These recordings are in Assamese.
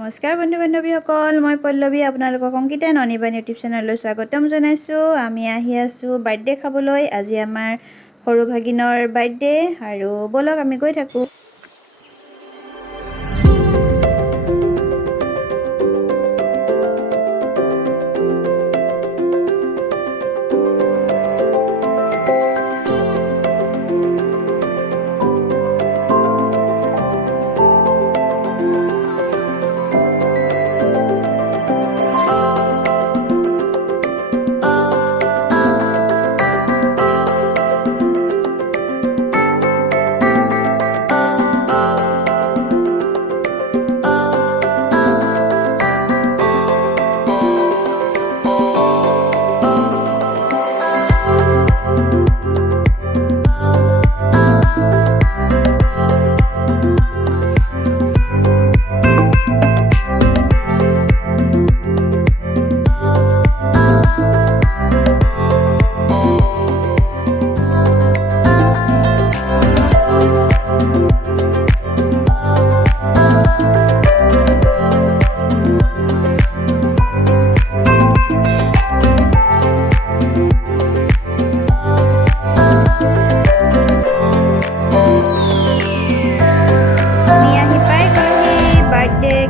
নমস্কাৰ বন্ধু বান্ধৱীসকল, মই পল্লৱী আপোনালোকক অংকিতা&anirban ইউটিউব চেনেললৈ স্বাগতম জনাইছোঁ। আমি আহি আছোঁ বাৰ্থডে খাবলৈ। আজি আমাৰ সৰু ভাগিনৰ বাৰ্থডে আৰু বলক আমি গৈ থাকোঁ।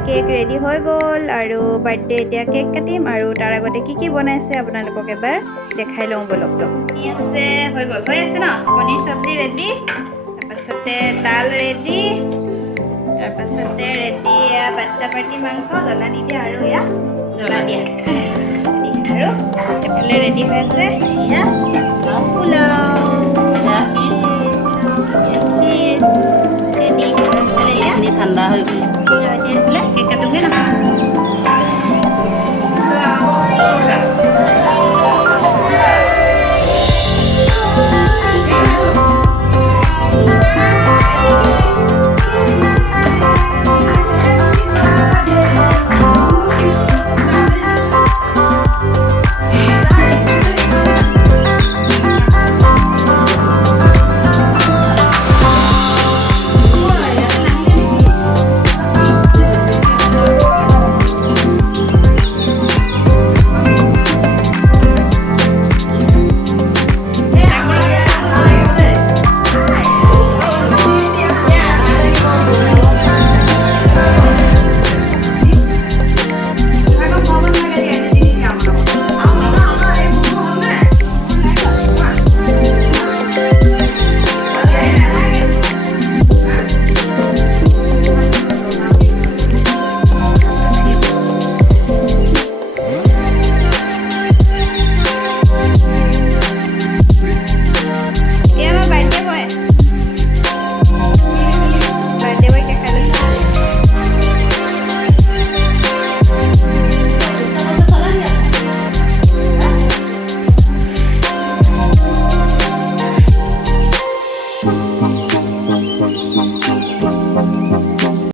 কেক ৰেডি হৈ গ'ল আৰু বাৰ্থডে এতিয়া কেক কাটিম আৰু তাৰ আগতে কি বনাইছে আপোনালোকক এবাৰ দেখাই লওঁ বলক। আছে হৈ আছে ন, পনীৰ চব্জি ৰেডি, তাৰপাছতে দাল ৰেডি, তাৰপাছতে ৰেডি বাচ্চা পাৰ্টি মাংস জ্বলা নিদিয়া আৰু এয়া জ্বলা দিয়া আৰু এফালে ৰেডি হৈ আছে এয়া পোলাও ঠাণ্ডা হৈ গ'ল। কেক কাটোগে নহয়।